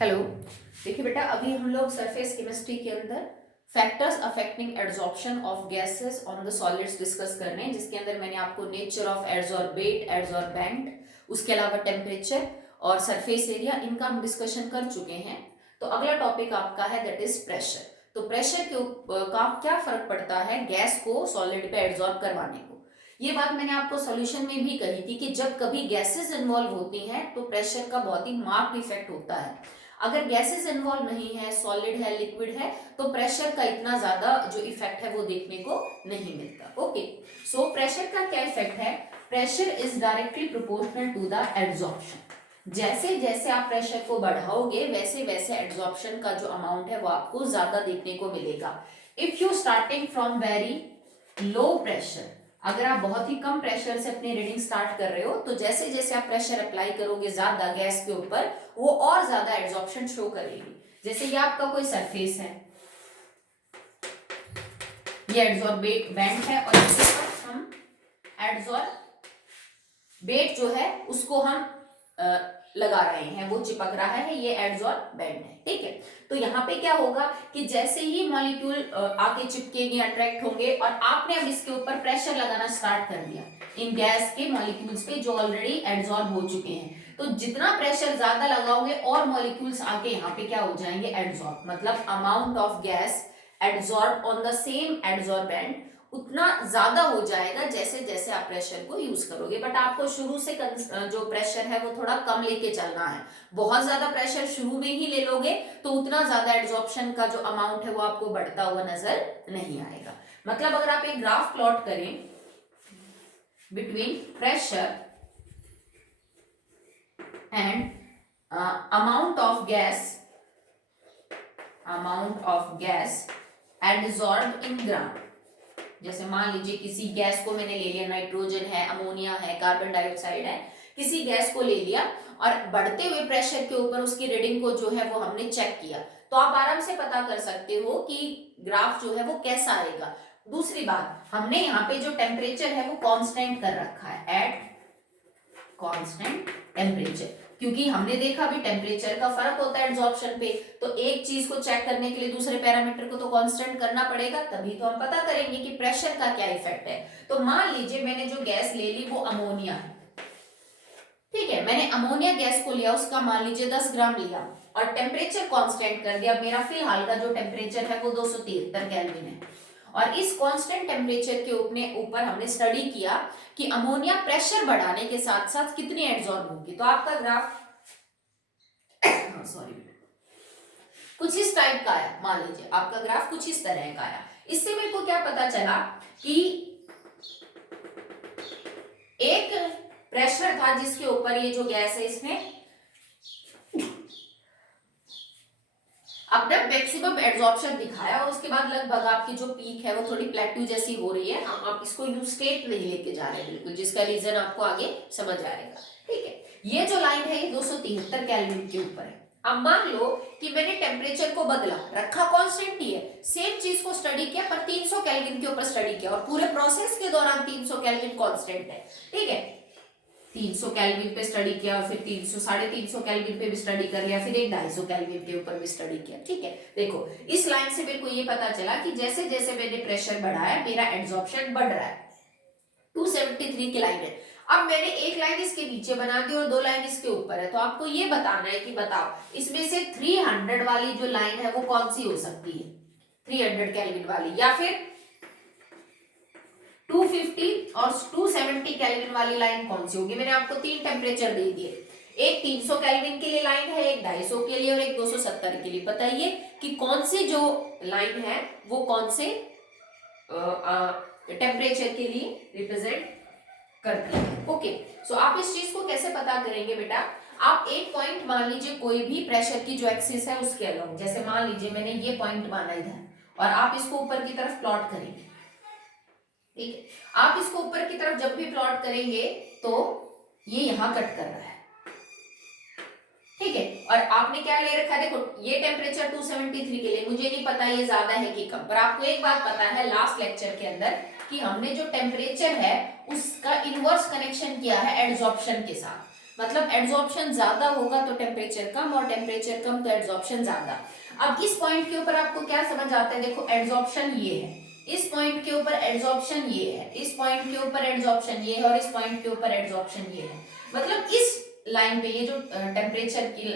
Hello. देखिए बेटा, अभी हम लोग सरफेस केमिस्ट्री के अंदर factors affecting adsorption of gases on the solids discuss कर रहे हैं, जिसके अंदर मैंने आपको नेचर ऑफ एड्सॉर्बेट, एड्सॉर्बेंट, उसके अलावा टेम्परेचर और सरफेस एरिया, इनका हम डिस्कशन कर चुके हैं। तो अगला टॉपिक आपका है दैट इज प्रेशर। तो प्रेशर के का क्या फर्क पड़ता है गैस को सॉलिड पे एड्सॉर्ब करवाने को। ये बात मैंने आपको सॉल्यूशन में भी कही थी कि जब कभी गैसेस इन्वॉल्व होती हैं तो प्रेशर का बहुत ही मार्क्ड इफेक्ट होता है। अगर गैसेस इन्वॉल्व नहीं है, सॉलिड है, लिक्विड है, तो प्रेशर का इतना ज्यादा जो इफेक्ट है वो देखने को नहीं मिलता। ओके, सो प्रेशर का क्या इफेक्ट है? Pressure is directly proportional to the adsorption. जैसे जैसे आप प्रेशर को बढ़ाओगे वैसे वैसे एड्सॉर्प्शन का जो अमाउंट है वो आपको ज्यादा देखने को मिलेगा। If you starting from very low pressure, अगर आप बहुत ही कम प्रेशर से अपनी रीडिंग स्टार्ट कर रहे हो तो जैसे जैसे आप प्रेशर अप्लाई करोगे ज्यादा गैस के ऊपर, वो और ज्यादा एड्सॉर्प्शन शो करेगी। जैसे ये आपका कोई सरफेस है, ये एड्सॉर्बेट बेंट है और इसके ऊपर हम एड्सॉर्बेट जो है उसको हम लगा रहे हैं, वो चिपक रहा है, ये एड्सॉर्बेंट है। ठीक है, तो यहाँ पे क्या होगा कि जैसे ही मॉलिक्यूल आके चिपकेंगे, अट्रैक्ट होंगे, और आपने अब इसके ऊपर प्रेशर लगाना स्टार्ट कर दिया इन गैस के मॉलिक्यूल्स पे जो ऑलरेडी एड्सॉर्ब हो चुके हैं, तो जितना प्रेशर ज्यादा लगाओगे और मॉलिक्यूल्स आके यहाँ पे क्या हो जाएंगे, एड्सॉर्ब। मतलब amount of gas adsorb on the same adsorbent उतना ज्यादा हो जाएगा जैसे जैसे आप प्रेशर को यूज करोगे। बट आपको शुरू से जो प्रेशर है वो थोड़ा कम लेके चलना है। बहुत ज्यादा प्रेशर शुरू में ही ले लोगे तो उतना ज्यादा एड्सॉर्प्शन का जो अमाउंट है वो आपको बढ़ता हुआ नजर नहीं आएगा। मतलब अगर आप एक ग्राफ प्लॉट करें between pressure and amount of gas adsorb in gram. जैसे मान लीजिए किसी गैस को मैंने ले लिया, नाइट्रोजन है, अमोनिया है, कार्बन डाइऑक्साइड है, किसी गैस को ले लिया और बढ़ते हुए प्रेशर के ऊपर उसकी रीडिंग को जो है वो हमने चेक किया, तो आप आराम से पता कर सकते हो कि ग्राफ जो है वो कैसा आएगा। दूसरी बात, हमने यहाँ पे जो टेम्परेचर है वो कांस्टेंट कर रखा है, एट कांस्टेंट टेम्परेचर, क्योंकि हमने देखा भी टेम्परेचर का फर्क होता है एड्सॉर्प्शन पे, तो एक चीज को चेक करने के लिए दूसरे पैरामीटर को तो कांस्टेंट करना पड़ेगा, तभी तो हम पता करेंगे कि प्रेशर का क्या इफेक्ट है। तो मान लीजिए मैंने जो गैस ले ली वो अमोनिया है। ठीक है, मैंने अमोनिया गैस को लिया, उसका मान लीजिए 10 ग्राम लिया और टेम्परेचर कांस्टेंट कर दिया। मेरा फिलहाल का जो टेम्परेचर है वो 273 केल्विन है, और इस कांस्टेंट टेम्परेचर के ऊपर हमने स्टडी किया कि अमोनिया प्रेशर बढ़ाने के साथ साथ कितनी एड्सॉर्ब होगी। तो आपका ग्राफ सॉरी कुछ इस टाइप का आया। मान लीजिए आपका ग्राफ कुछ इस तरह का आया। इससे मेरे को क्या पता चला कि एक प्रेशर था जिसके ऊपर ये जो गैस है इसने अपना मैक्सिमम एड्सॉर्प्शन दिखाया, और उसके बाद लगभग आपकी जो पीक है वो थोड़ी प्लेट्यू जैसी हो रही है। आप इसको यू स्टेट नहीं लेके जा रहे बिल्कुल, जिसका रीजन आपको आगे समझ आएगा। ठीक है, ये जो लाइन है ये 273 केल्विन के ऊपर है। अब मान लो कि मैंने टेम्परेचर को बदला, रखा कांस्टेंट ही है, सेम चीज को स्टडी किया पर 300 केल्विन के ऊपर स्टडी किया, और पूरे प्रोसेस के दौरान 300 केल्विन कांस्टेंट है। ठीक है, 300 केल्विन पे स्टडी किया, फिर 300 350 केल्विन पे भी स्टडी कर लिया, फिर एक 250 केल्विन के ऊपर भी स्टडी किया। ठीक है, देखो इस लाइन से मेरे को ये पता चला कि जैसे जैसे मैंने प्रेशर बढ़ाया मेरा एड्सॉर्प्शन बढ़ रहा है। 273 की लाइन है। अब मैंने एक लाइन इसके नीचे बना दी और 2 लाइन इसके ऊपर है, तो आपको ये बताना है कि बताओ इसमें से 300 वाली जो लाइन है वो कौन सी हो सकती है, 300 केल्विन वाली, या फिर 250 और 270 केल्विन वाली लाइन कौन सी होगी। मैंने आपको 3 टेम्परेचर दे दिए, एक 300 केल्विन के लिए लाइन है, एक 250 के लिए और एक 270 के लिए। बताइए कि कौन सी जो लाइन है वो कौन से टेम्परेचर के लिए रिप्रेजेंट करती है। ओके, सो आप इस चीज को कैसे पता करेंगे बेटा, आप एक पॉइंट मान लीजिए कोई भी प्रेशर की जो एक्सिस है उसके अलावा, जैसे मान लीजिए मैंने ये पॉइंट माना इधर, और आप इसको ऊपर की तरफ प्लॉट करेंगे। ठीक है, आप इसको ऊपर की तरफ जब भी प्लॉट करेंगे तो ये यहां कट कर रहा है। ठीक है, और आपने क्या ले रखा है, देखो ये टेम्परेचर 273 के लिए, मुझे नहीं पता ये ज्यादा है कि कम, पर आपको एक बात पता है लास्ट लेक्चर के अंदर कि हमने जो टेम्परेचर है उसका इनवर्स कनेक्शन किया है एड्सॉर्प्शन के साथ। मतलब एड्सॉर्प्शन ज्यादा होगा तो टेम्परेचर कम, और टेम्परेचर कम तो एड्सॉर्प्शन ज्यादा। अब इस पॉइंट के ऊपर आपको क्या समझ आता है, देखो एड्सॉर्प्शन ये है, इस पॉइंट के ऊपर एड्सॉर्प्शन ये है, इस पॉइंट के ऊपर एड्सॉर्प्शन ये है, और इस पॉइंट के ऊपर एड्सॉर्प्शन ये है। मतलब इस लाइन पे, ये जो टेम्परेचर की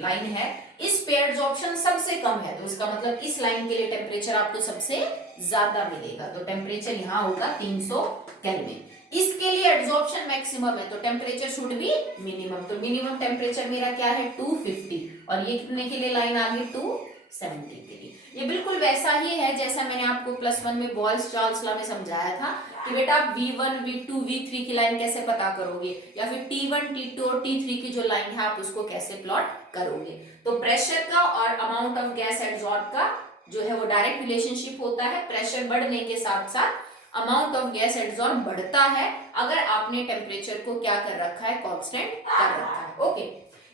लाइन है, इस पे एड्सॉर्प्शन सबसे कम है, तो इसका मतलब इस लाइन के लिए टेम्परेचर आपको सबसे ज्यादा मिलेगा। तो टेम्परेचर यहाँ होगा 300 केल्विन। इसके लिए एड्सॉर्प्शन मैक्सिमम है तो टेम्परेचर शुड बी मिनिमम। तो मिनिमम टेम्परेचर मेरा क्या है 250, और ये कितने के लिए लाइन आ गई 270 के लिए। ये बिल्कुल वैसा ही है जैसा मैंने आपको +1 में बॉयल्स चार्ल्स लॉ में समझाया था कि बेटा आप V1 V2 V3 की लाइन कैसे पता करोगे, या फिर T1 T2 और T3 की जो लाइन है आप उसको कैसे प्लॉट करोगे। तो प्रेशर का और अमाउंट ऑफ गैस एब्जॉर्ब का जो है वो डायरेक्ट रिलेशनशिप होता है। प्रेशर बढ़ने के साथ साथ अमाउंट ऑफ गैस एब्जॉर्ब बढ़ता है अगर आपने टेम्परेचर को क्या कर रखा है, कांस्टेंट कर रखा है। ओके,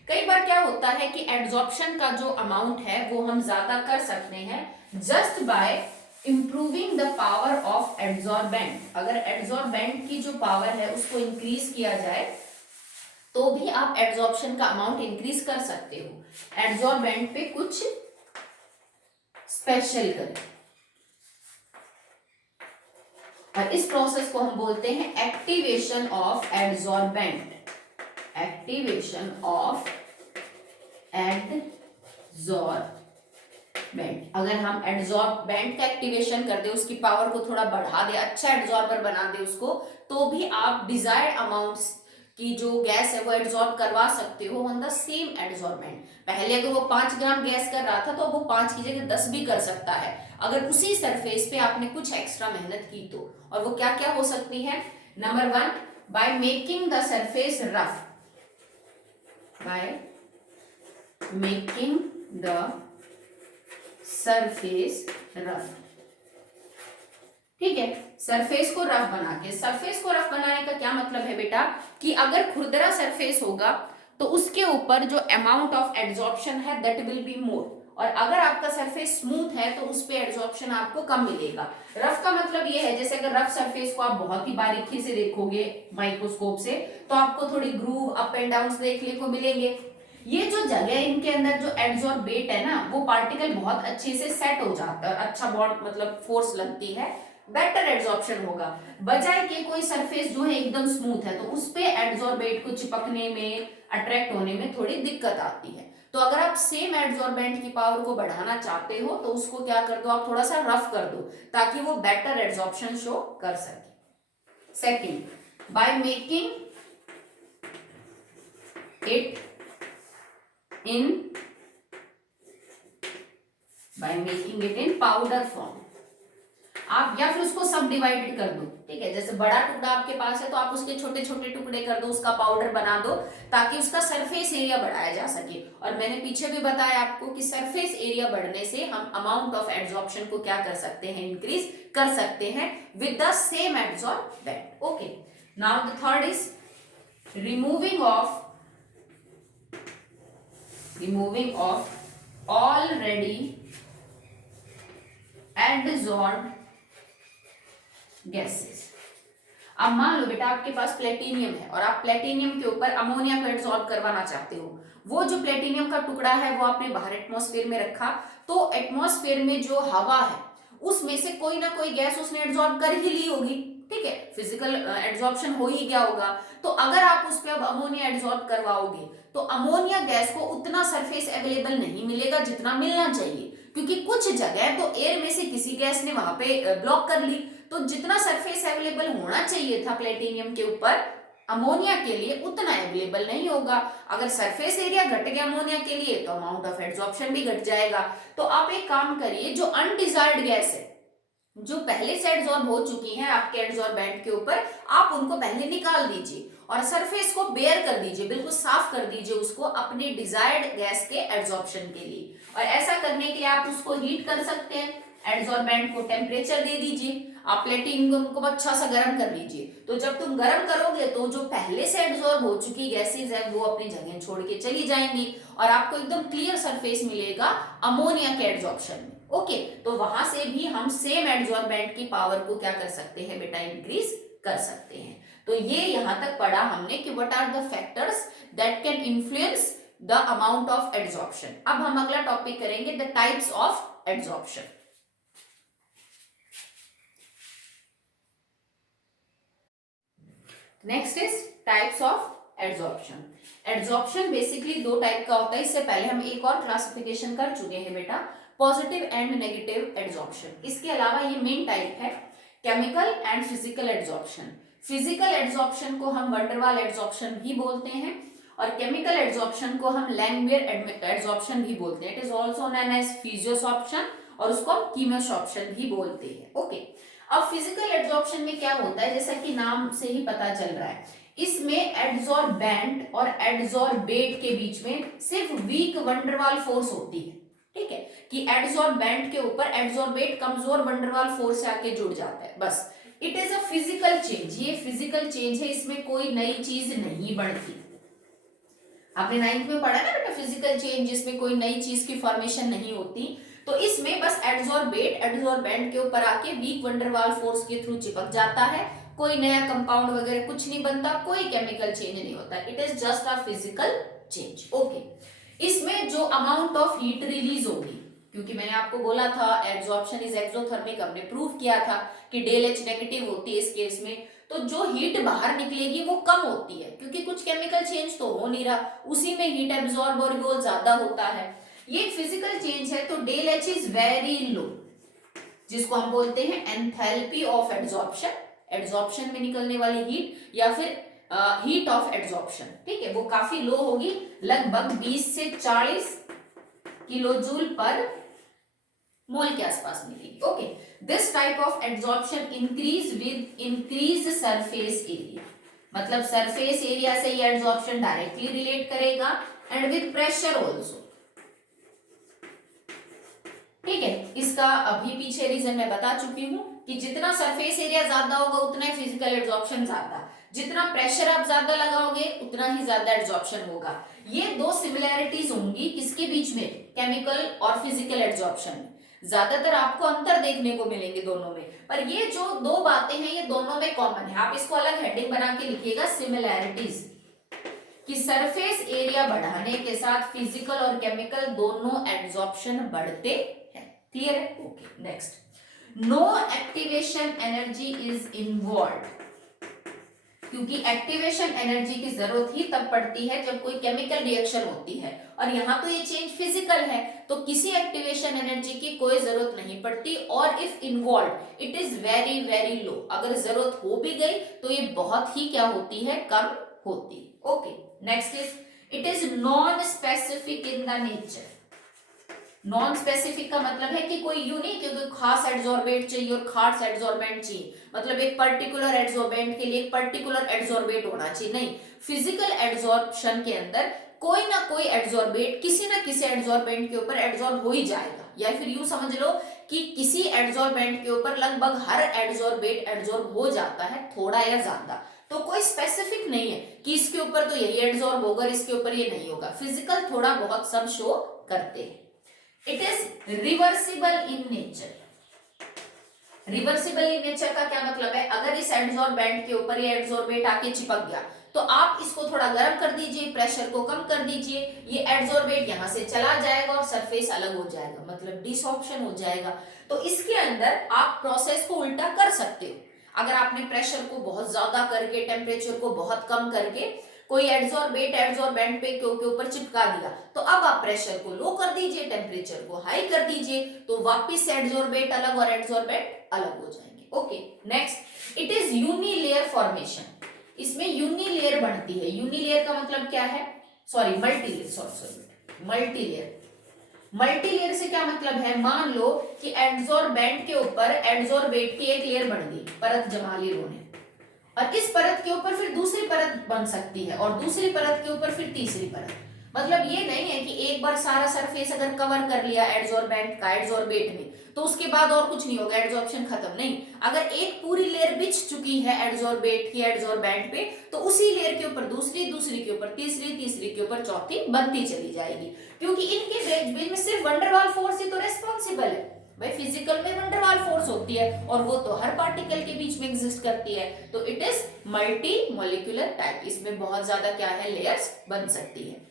कई बार क्या होता है कि एब्जॉर्प्शन का जो अमाउंट है वो हम ज्यादा कर सकते हैं just by improving the power of adsorbent. अगर एड्सॉर्बेंट की जो पावर है उसको इंक्रीज किया जाए तो भी आप एड्सॉर्प्शन का अमाउंट इंक्रीज कर सकते हो। एड्सॉर्बेंट पे कुछ स्पेशल करें, और इस प्रोसेस को हम बोलते हैं activation of adsorbent. Activation of adsorbent, अगर हम एड्सॉर्बेंट का एक्टिवेशन कर दे, उसकी पावर को थोड़ा बढ़ा दे, अच्छा एड्सॉर्बर बना दे उसको, तो भी आप डिजायर्ड अमाउंट्स की जो गैस है वो एड्सॉर्ब करवा सकते हो ऑन द सेम एड्सॉर्बेंट। पहले अगर वो 5 ग्राम गैस कर रहा था तो वो 5 की जगह 10 भी कर सकता है, अगर उसी सरफेस पे आपने कुछ एक्स्ट्रा मेहनत की तो। और वो क्या क्या हो सकती है, number 1 by making the surface rough, by making the surface rough. ठीक है, सरफेस को रफ बना के। सरफेस को रफ बनाने का क्या मतलब है बेटा, कि अगर खुरदरा सरफेस होगा तो उसके ऊपर जो अमाउंट ऑफ एड्सॉर्प्शन है दैट विल बी मोर, और अगर आपका सरफेस स्मूथ है तो उस पे एड्सॉर्प्शन आपको कम मिलेगा। रफ का मतलब ये है, जैसे अगर रफ सरफेस को आप बहुत ही बारीकी से देखोगे माइक्रोस्कोप से तो आपको थोड़ी ग्रूव अप एंड डाउन देखने को मिलेंगे। ये जो जगह इनके अंदर जो एड्सॉर्बेट है ना, वो पार्टिकल बहुत अच्छे से सेट हो जाता है, अच्छा बॉन्ड मतलब फोर्स लगती है, बेटर एड्सॉर्प्शन होगा। बजाय कि कोई सरफेस जो है एकदम स्मूथ है तो उस पे एड्सॉर्बेट को चिपकने में, अट्रैक्ट होने में थोड़ी दिक्कत आती है। तो अगर आप सेम एड्सॉर्बेंट की पावर को बढ़ाना चाहते हो तो उसको क्या कर दो, आप थोड़ा सा रफ कर दो ताकि वो बेटर एड्सॉर्प्शन शो कर सके। Second, by making it in powder form. आप या फिर उसको सब डिवाइडेड कर दो, ठीक है, जैसे बड़ा टुकड़ा आपके पास है तो आप उसके छोटे छोटे टुकड़े कर दो, उसका पाउडर बना दो ताकि उसका सरफेस एरिया बढ़ाया जा सके। और मैंने पीछे भी बताया आपको कि सरफेस एरिया बढ़ने से हम अमाउंट ऑफ एड्सॉर्प्शन को क्या कर सकते हैं, इंक्रीज कर सकते हैं with the same adsorbent. Okay, now the third is removing of already adsorbed gases। अब मान लो बेटा आपके पास प्लेटिनियम है और आप प्लेटिनियम के ऊपर अमोनिया को एड्सॉर्ब करवाना चाहते हो। वो जो प्लेटिनियम का टुकड़ा है वो आपने बाहर एटमॉस्फेयर में रखा, तो एटमॉस्फेयर में जो हवा है उसमें से कोई ना कोई गैस उसने एड्सॉर्ब कर ही ली होगी, ठीक है, फिजिकल एड्सॉर्प्शन हो ही गया होगा। तो अगर आप उस पर अब अमोनिया एड्सॉर्ब करवाओगे तो अमोनिया गैस को उतना सरफेस अवेलेबल नहीं मिलेगा जितना मिलना चाहिए, क्योंकि कुछ जगह तो एयर में से किसी गैस ने वहां पे ब्लॉक कर ली। तो जितना सरफेस अवेलेबल होना चाहिए था प्लेटिनियम के ऊपर अमोनिया के लिए उतना अवेलेबल नहीं होगा। अगर सरफेस एरिया घट गया अमोनिया के लिए तो अमाउंट ऑफ एड्सॉर्प्शन भी घट जाएगा। तो आप एक काम करिए, जो अनडिजायर्ड गैस है जो पहले से एड्सॉर्ब हो चुकी हैं आपके एड्सॉर्बेंट के ऊपर, आप उनको पहले निकाल दीजिए और सरफेस को बेयर कर दीजिए, बिल्कुल साफ कर दीजिए उसको अपने डिजायर्ड गैस के एड्सॉर्प्शन के लिए। और ऐसा करने के लिए आप उसको हीट कर सकते हैं, एड्सॉर्बेंट को टेम्परेचर दे दीजिए, आप प्लेटिनियम को अच्छा सा गर्म कर लीजिए। तो जब तुम गर्म करोगे तो जो पहले से एड्सॉर्ब हो चुकी गैसेज है वो अपनी जगह छोड़ के चली जाएंगी और आपको एकदम क्लियर सरफेस मिलेगा अमोनिया के एड्सॉर्प्शन में। ओके, तो वहां से भी हम सेम एड्सॉर्बेंट की पावर को क्या कर सकते हैं बेटा, इंक्रीज कर सकते हैं। तो ये यहां तक पढ़ा हमने कि what are the factors that can influence the amount of adsorption. अब हम अगला टॉपिक करेंगे the types of adsorption. Next is types of adsorption. Adsorption basically दो टाइप का होता है, इससे पहले हम एक और क्लासिफिकेशन कर चुके हैं बेटा, पॉजिटिव एंड नेगेटिव एड्सॉर्प्शन। इसके अलावा ये मेन टाइप है chemical and physical adsorption. Physical adsorption को हम वंडरवाल एड्सॉर्प्शन भी बोलते हैं और केमिकल एड्सॉर्प्शन को हम लैंगमुइर एड्सॉर्प्शन भी बोलते हैं। It is also known as physisorption और उसको हम कीमोसॉर्प्शन भी बोलते हैं। ओके, अब फिजिकल एड्सॉर्प्शन में क्या होता है, जैसा कि नाम से ही पता चल रहा है, इसमें एड्सॉर्बेंट और एड्सॉर्बेट के बीच में सिर्फ वीक वंडरवाल फोर्स होती है। ठीक है, कि एड्सॉर्बेंट के ऊपर एड्सॉर्बेट कमजोर वंडरवाल फोर्स से आके जुड़ जाता है, बस। It is a physical change, ये फिजिकल चेंज है, इसमें कोई नई चीज नहीं बढ़ती। आपने 9th में पढ़ा ना बेटा, फिजिकल चेंज जिसमें कोई नई चीज की फॉर्मेशन नहीं होती। तो इसमें बस एड्सॉर्बेट एड्सॉर्बेंट के ऊपर आके वीक वंडरवाल फोर्स के थ्रू चिपक जाता है, कोई नया कंपाउंड वगैरह कुछ नहीं बनता, कोई केमिकल चेंज नहीं होता। It is just a physical change. Okay, इसमें जो अमाउंट ऑफ हीट रिलीज होगी, क्योंकि मैंने आपको बोला था एब्जॉर्प्शन इज एक्सोथर्मिक, हमने प्रूव किया था कि डेल एच नेगेटिव होती है इस केस में, तो जो हीट बाहर निकलेगी वो कम होती है, क्योंकि कुछ केमिकल चेंज तो हो नहीं रहा, उसी में हीट एब्जॉर्ब और वो ज्यादा होता है। ये फिजिकल चेंज है, तो del H is very low, जिसको हम बोलते हैं एंथैल्पी ऑफ एड्सॉर्प्शन, एड्सॉर्प्शन में निकलने वाली हीट या फिर हीट ऑफ एड्सॉर्प्शन। ठीक है, वो काफी लो होगी, लगभग 20 से 40 किलोजूल पर मोल के आसपास मिलेगी। Okay, this type of adsorption increase with increase surface area, मतलब सरफेस एरिया से ये एड्सॉर्प्शन डायरेक्टली रिलेट करेगा एंड विद प्रेशर ऑल्सो। ठीक है, इसका अभी पीछे रीजन मैं बता चुकी हूं कि जितना सरफेस एरिया ज्यादा होगा उतना ही फिजिकल एड्सॉर्प्शन ज्यादा, जितना प्रेशर आप ज्यादा लगाओगे उतना ही ज्यादा एड्सॉर्प्शन होगा। ये दो सिमिलैरिटीज होंगी किसके बीच में, केमिकल और फिजिकल एड्सॉर्प्शन में। ज्यादातर आपको अंतर देखने को मिलेंगे दोनों में, पर ये जो दो बातें हैं ये दोनों में कॉमन है। आप इसको अलग हेडिंग बना के लिखिएगा, सिमिलैरिटीज, कि सरफेस एरिया बढ़ाने के साथ फिजिकल और केमिकल दोनों एड्सॉर्प्शन बढ़ते हैं। क्लियर है? Okay, next, no activation energy is involve, क्योंकि एक्टिवेशन एनर्जी की जरूरत ही तब पड़ती है जब कोई केमिकल रिएक्शन होती है, और यहाँ तो ये चेंज फिजिकल है, तो किसी एक्टिवेशन एनर्जी की कोई जरूरत नहीं पड़ती। और if involve it is very very low, अगर जरूरत हो भी गई तो ये बहुत ही क्या होती है, कम होती। Okay, next is it is non specific in the nature. Non specific का मतलब है कि कोई यूनिक, क्योंकि खास एड्सॉर्बेट चाहिए और खास एड्सॉर्बेंट चाहिए, मतलब एक पर्टिकुलर एड्सॉर्बेंट के लिए एक पर्टिकुलर एड्सॉर्बेट होना चाहिए, नहीं। फिजिकल एड्सॉर्प्शन के अंदर कोई ना कोई एड्सॉर्बेट किसी ना किसी एड्सॉर्बेंट के ऊपर एड्सॉर्ब हो ही जाएगा, या फिर यूं समझ लो कि किसी एड्सॉर्बेंट के ऊपर लगभग हर एड्सॉर्बेट एड्सॉर्ब हो जाता है, थोड़ा या ज्यादा। तो कोई स्पेसिफिक नहीं है कि इसके ऊपर तो यही एड्सॉर्ब होगा, इसके ऊपर ये नहीं होगा। फिजिकल थोड़ा बहुत सब शो करते हैं। It is reversible in nature. Reversible in nature का क्या मतलब है, अगर इस एड्सॉर्बेंट के ऊपर ये एड्सॉर्बेट आके चिपक गया तो आप इसको थोड़ा गर्म कर दीजिए, प्रेशर को कम कर दीजिए, ये एड्सॉर्बेट यहां से चला जाएगा और सरफेस अलग हो जाएगा, मतलब डिसॉर्प्शन हो जाएगा। तो इसके अंदर आप प्रोसेस को उल्टा कर सकते हो। अगर आपने प्रेशर को बहुत ज्यादा करके, टेम्परेचर को बहुत कम करके कोई एड्सॉर्बेट एड्सॉर्बेंट पे के ऊपर चिपका दिया, तो अब आप प्रेशर को लो कर दीजिए, टेम्परेचर को हाई कर दीजिए, तो वापस से एड्सॉर्बेट अलग और एड्सॉर्बेंट अलग हो जाएंगे। Okay, next, it is unilayer formation. इसमें यूनिलेयर बनती है। यूनिलेयर का मतलब क्या है, सॉरी मल्टीलेयर, मल्टीलेयर। मल्टीलेयर से क्या मतलब है, मान लो कि एड्सॉर्बेंट के ऊपर एड्सॉर्बेट की एक लेयर बन गई, परत जमा ली उन्होंने, और इस परत के ऊपर फिर दूसरी परत बन सकती है, और दूसरी परत के ऊपर फिर तीसरी परत। मतलब ये नहीं है कि एक बार सारा सरफेस अगर कवर कर लिया एड्सॉर्बेंट का एड्सॉर्बेट में तो उसके बाद और कुछ नहीं होगा, एड्सॉर्प्शन खत्म, नहीं। अगर एक पूरी लेयर बिछ चुकी है एड्सॉर्बेट की एड्सॉर्बेंट पे, तो उसी लेयर के ऊपर दूसरी, दूसरी के ऊपर तीसरी, तीसरी के ऊपर चौथी बनती चली जाएगी, क्योंकि इनके बीच में सिर्फ वंडरवाल फोर्स ही तो रेस्पॉन्सिबल है। भाई फिजिकल में वंडरवाल फोर्स होती है और वो तो हर पार्टिकल के बीच में एग्जिस्ट करती है, तो it is multi molecular type, इसमें बहुत ज्यादा क्या है लेयर्स बन सकती है।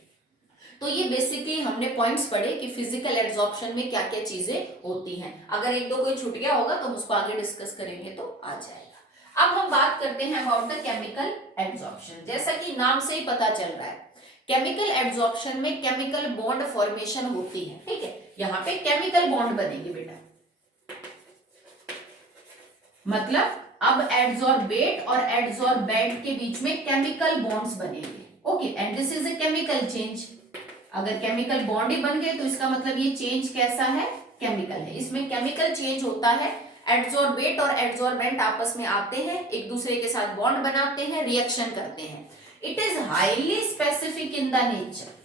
तो ये बेसिकली हमने पॉइंट्स पढ़े कि फिजिकल एब्जॉर्प्शन में क्या क्या चीजें होती हैं। अगर एक दो कोई छूट गया होगा तो हम उसको आगे डिस्कस करेंगे तो आ जाएगा। अब हम बात करते हैं अबाउट द केमिकल एब्जॉर्प्शन। जैसा कि नाम से ही पता चल रहा है, केमिकल एब्जॉर्प्शन में केमिकल बॉन्ड फॉर्मेशन होती है, ठीक है। यहाँ पे केमिकल बॉन्ड बनेगी बेटा, मतलब अब एड्सॉर्बेट और एड्सॉर्बेंट के बीच में केमिकल बॉन्ड्स बनेंगे, okay, and this is a chemical change. अगर केमिकल बॉन्ड ही बन गए तो इसका मतलब ये चेंज कैसा है, केमिकल है। इसमें केमिकल चेंज होता है, एड्सॉर्बेट और एड्सॉर्बेंट आपस में आते हैं, एक दूसरे के साथ बॉन्ड बनाते हैं, रिएक्शन करते हैं। It is highly specific in the nature.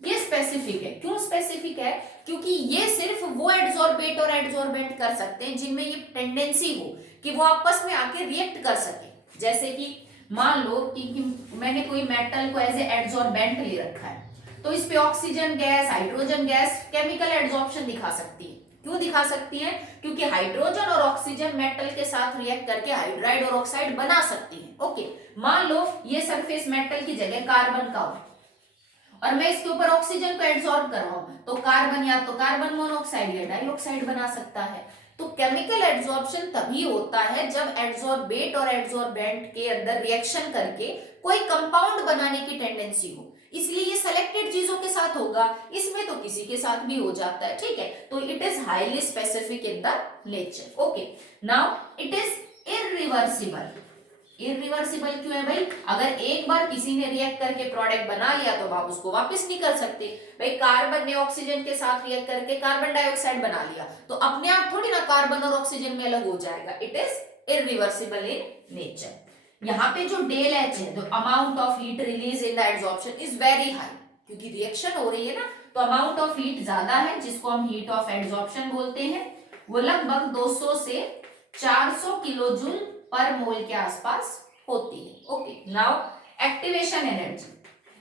ये स्पेसिफिक है, क्यों स्पेसिफिक है, क्योंकि ये सिर्फ वो एड्सॉर्बेट और एड्सॉर्बेंट कर सकते हैं जिनमें ये टेंडेंसी हो कि वो आपस में आके रिएक्ट कर सके। जैसे कि मान लो कि मैंने कोई मेटल को एज ए एड्सॉर्बेंट ले रखा है, तो इस पे oxygen gas, hydrogen gas chemical adsorption दिखा सकती है। क्यों दिखा सकती है, क्योंकि हाइड्रोजन और ऑक्सीजन मेटल के साथ रिएक्ट करके हाइड्राइड और ऑक्साइड बना सकती है, ओके। मान लो ये सरफेस मेटल की जगह कार्बन का हो और मैं इसके ऊपर ऑक्सीजन को एड्सॉर्ब कर रहा हूं, तो कार्बन या तो कार्बन मोनोऑक्साइड या डाइऑक्साइड बना सकता है। तो केमिकल एड्सॉर्प्शन तभी होता है जब एड्सॉर्बेट और एड्सॉर्बेंट के अंदर रिएक्शन करके कोई कंपाउंड बनाने की टेंडेंसी हो। इसलिए ये सेलेक्टेड चीजों के साथ होगा, इसमें तो किसी के साथ भी हो जाता है, ठीक है। तो it is highly specific in the nature, okay. Now it is irreversible. Irreversible क्यों है भाई, अगर एक बार किसी ने रिएक्ट करके प्रोडक्ट बना लिया तो आप उसको वापस नहीं कर सकते। भाई कार्बन ने ऑक्सीजन के साथ रिएक्ट करके कार्बन डाइऑक्साइड बना लिया तो अपने आप थोड़ी ना कार्बन और ऑक्सीजन में अलग हो जाएगा। It is irreversible in nature. यहाँ पे जो डेल एच है, the amount of heat release in the adsorption is very high, क्योंकि रिएक्शन हो रही है ना, तो अमाउंट ऑफ हीट ज्यादा है जिसको हम हीट ऑफ एड्सॉर्प्शन बोलते हैं। वो लगभग 200 से 400 किलो जूल पर मोल के आसपास होती है, okay. Now activation energy.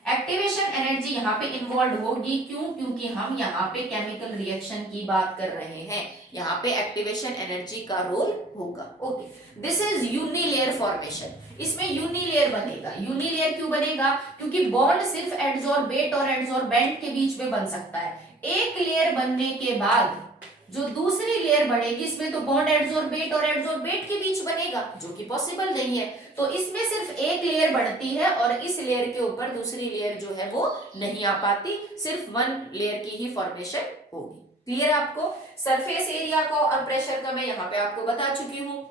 Activation energy यहाँ पे इन्वॉल्व होगी, क्यों, क्योंकि हम यहाँ पे केमिकल रिएक्शन की बात कर रहे हैं, यहाँ पे एक्टिवेशन एनर्जी का रोल होगा, okay. This is unilayer formation. इसमें यूनिलेयर बनेगा। यूनिलेयर क्यों बनेगा, क्योंकि बॉन्ड सिर्फ एड्सॉर्बेट और एड्सॉर्बेंट के बीच में बन सकता है। एक लेयर बनने के बाद जो दूसरी लेयर बढ़ेगी इसमें तो बॉन्ड एड्सॉर्बेट और एड्सॉर्बेट के बीच बनेगा, जो कि पॉसिबल नहीं है। तो इसमें सिर्फ एक लेयर बढ़ती है और इस लेयर के ऊपर दूसरी लेयर जो है वो नहीं आ पाती, सिर्फ वन लेयर की ही फॉर्मेशन होगी। क्लियर आपको। सरफेस एरिया का और प्रेशर का मैं यहाँ पे आपको बता चुकी हूँ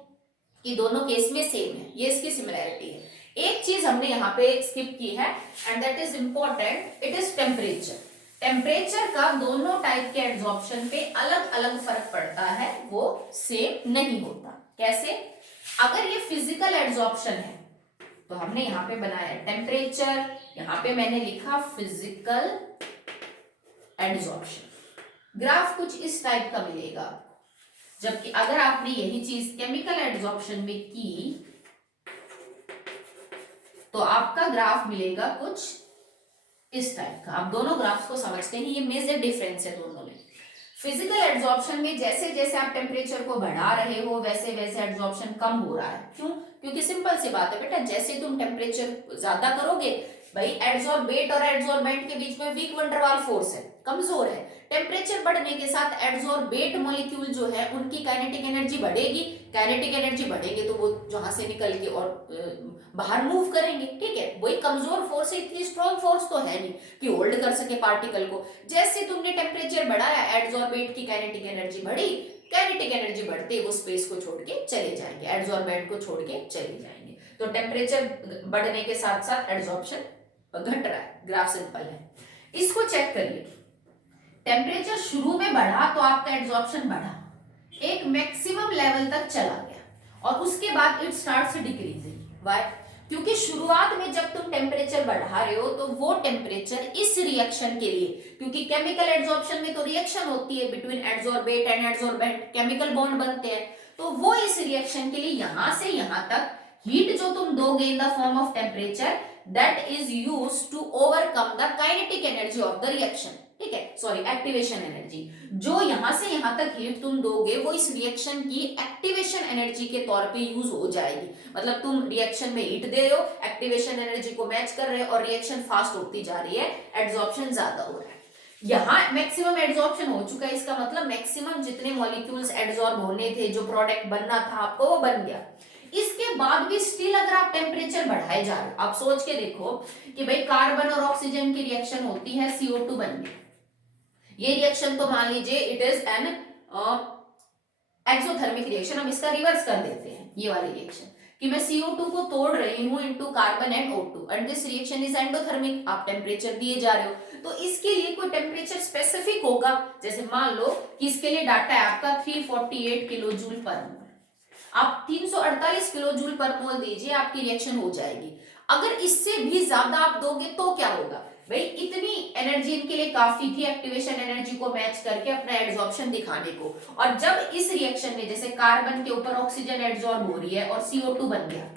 कि दोनों केस में सेम है, ये इसकी सिमिलैरिटी है। एक चीज हमने यहाँ पे स्किप की है and that is important, it is temperature. Temperature का दोनों टाइप के एड्सॉर्प्शन पे अलग अलग फर्क पड़ता है, वो सेम नहीं होता। कैसे, अगर ये फिजिकल एड्सॉर्प्शन है तो हमने यहाँ पे बनाया है टेम्परेचर, यहाँ पे मैंने लिखा फिजिकल एड्सॉर्प्शन। ग्राफ कुछ इस टाइप का मिलेगा, जबकि अगर आपने यही चीज केमिकल एड्सॉर्प्शन में की तो आपका ग्राफ मिलेगा कुछ इस टाइप का। आप दोनों ग्राफ्स को समझते हैं, ये मेजर डिफरेंस है दोनों में। फिजिकल एड्सॉर्प्शन में जैसे जैसे आप टेम्परेचर को बढ़ा रहे हो वैसे वैसे एड्सॉर्प्शन कम हो रहा है। क्यों, क्योंकि सिंपल सी बात है बेटा, जैसे तुम टेम्परेचर ज्यादा करोगे, भाई एड्सॉर्बेट और एड्सॉर्बेंट के बीच में वीक वंडर वाल फोर्स है, कमजोर है। टेम्परेचर बढ़ने के साथ एड्सॉर्बेट मॉलिक्यूल जो है उनकी काइनेटिक एनर्जी बढ़ेगी। काइनेटिक एनर्जी बढ़ेगी तो वो जहां से निकल के और बाहर मूव करेंगे, ठीक है। वही कमजोर फोर्स है, इतनी स्ट्रॉन्ग फोर्स तो है नहीं कि होल्ड कर सके पार्टिकल को। जैसे तुमने टेम्परेचर बढ़ाया, एड्सॉर्बेट की काइनेटिक एनर्जी बढ़ी, काइनेटिक एनर्जी बढ़ते वो स्पेस को छोड़ के चले जाएंगे, एड्सॉर्बेंट को छोड़ के चले जाएंगे। तो टेम्परेचर बढ़ने के साथ साथ एड्सॉर्प्शन घट रहा है, ग्राफ सिंपल है। इसको चेक करिए, टेम्परेचर शुरू में बढ़ा तो आपका एड्सॉर्प्शन बढ़ा, एक मैक्सिमम लेवल तक चला गया और उसके बाद इट स्टार्ट्स डिक्रीजिंग। व्हाई, क्योंकि शुरुआत में जब तुम टेम्परेचर बढ़ा रहे हो तो वो टेम्परेचर इस रिएक्शन के लिए, क्योंकि केमिकल एड्सॉर्प्शन में तो रिएक्शन होती है between adsorbate and adsorbent, chemical bond बनते हैं, तो वो इस रिएक्शन के लिए यहां से यहां तक हीट जो तुम दोगे in the form of temperature, that is used to overcome the kinetic energy of the reaction, ठीक ठीक है, सॉरी एक्टिवेशन एनर्जी। जो यहां से यहां तक हीट तुम दोगे वो इस रिएक्शन की एक्टिवेशन एनर्जी के तौर पे यूज हो जाएगी। मतलब तुम रिएक्शन में हीट दे रहे हो, एक्टिवेशन एनर्जी को मैच कर रहे हो और रिएक्शन फास्ट होती जा रही है, एड्सॉर्प्शन ज्यादा हो रहा है। यहाँ मैक्सिमम एड्सॉर्प्शन हो चुका है, इसका मतलब मैक्सिमम जितने मॉलिक्यूल्स एड्सॉर्ब होने थे, जो प्रोडक्ट बनना था आपको वो बन गया। इसके बाद भी स्टिल अगर आप टेम्परेचर बढ़ाए जा रहे हो, आप सोच के देखो कि भाई कार्बन और ऑक्सीजन की रिएक्शन होती है, CO2 बन गया। ये रिएक्शन तो मान लीजिए it is an exothermic reaction. हम इसका रिवर्स कर देते हैं, ये वाली रिएक्शन कि मैं CO2 को तोड़ रही हूं into carbon and O2 and this reaction is endothermic. आप टेम्परेचर दिए जा रहे हो, तो इसके लिए कोई टेम्परेचर स्पेसिफिक होगा। जैसे मान लो कि इसके लिए डाटा है आपका 348 किलो जूल पर मोल, आप 348 किलो जूल पर मोल दीजिए, आपकी रिएक्शन हो जाएगी। अगर इससे भी ज्यादा आप दोगे तो क्या होगा भाई, इतनी एनर्जी इनके लिए काफी थी एक्टिवेशन एनर्जी को मैच करके अपना एड्सॉर्प्शन दिखाने को। और जब इस रिएक्शन में जैसे कार्बन के ऊपर ऑक्सीजन एड्सॉर्ब हो रही है और CO2 बन गया,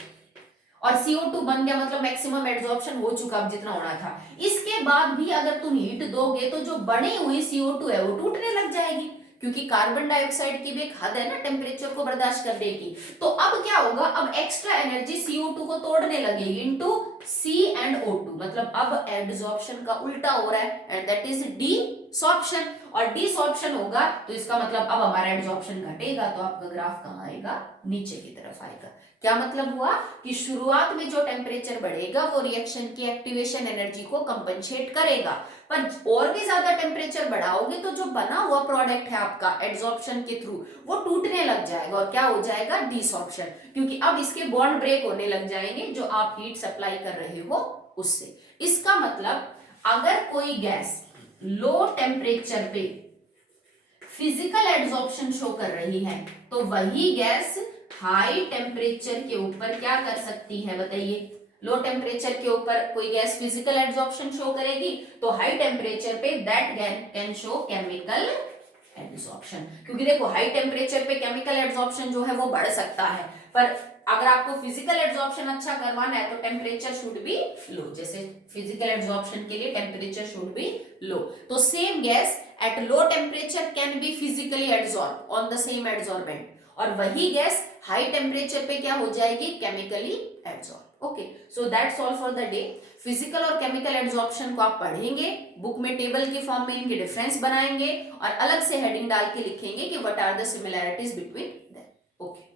और CO2 बन गया मतलब मैक्सिमम एड्सॉर्प्शन हो चुका अब जितना होना था। इसके बाद भी अगर तुम हीट दोगे तो जो बनी हुई CO2 है वो टूटने लग जाएगी, क्योंकि कार्बन डाइऑक्साइड की भी एक हद है ना टेम्परेचर को बर्दाश्त करने की। तो अब क्या होगा, अब एक्स्ट्रा एनर्जी CO2 को तोड़ने लगेगी इनटू C एंड O2, मतलब अब एड्सॉर्प्शन का उल्टा हो रहा है एंड दैट इज डीसॉर्प्शन। और डीसॉर्प्शन होगा तो इसका मतलब अब हमारा एड्सॉर्प्शन घटेगा, तो आपका ग्राफ कहाँ आएगा, नीचे की तरफ आएगा। क्या मतलब हुआ कि शुरुआत में जो टेम्परेचर बढ़ेगा वो रिएक्शन की एक्टिवेशन एनर्जी को कंपनसेट करेगा, पर और भी ज्यादा टेम्परेचर बढ़ाओगे तो जो बना हुआ प्रोडक्ट है आपका एड्सॉर्प्शन के थ्रू वो टूटने लग जाएगा और क्या हो जाएगा, डिसॉर्प्शन, क्योंकि अब इसके बॉन्ड ब्रेक होने लग जाएंगे जो आप हीट सप्लाई कर रहे हो उससे। इसका मतलब अगर कोई गैस लो टेम्परेचर पे फिजिकल एड्सॉर्प्शन शो कर रही है तो वही गैस हाई टेम्परेचर के ऊपर क्या कर सकती है, बताइए। लो टेम्परेचर के ऊपर कोई गैस फिजिकल एड्सॉर्प्शन शो करेगी तो हाई टेम्परेचर पे that gas can show chemical adsorption, क्योंकि देखो हाई टेम्परेचर पे केमिकल एड्सॉर्प्शन जो है वो बढ़ सकता है, पर अगर आपको फिजिकल एड्सॉर्प्शन अच्छा करवाना है तो टेम्परेचर शुड बी लो। जैसे फिजिकल एड्सॉर्प्शन के लिए टेम्परेचर शुड बी लो, तो same gas at low temperature can be physically adsorb on the same adsorbent, और वही गैस हाई टेम्परेचर पे क्या हो जाएगी, chemically adsorb. Okay, so that's all for the day. Physical और केमिकल एड्सॉर्प्शन को आप पढ़ेंगे, बुक में टेबल के फॉर्म में इनके डिफरेंस बनाएंगे और अलग से हेडिंग डाल के लिखेंगे कि what are the similarities between them. Okay.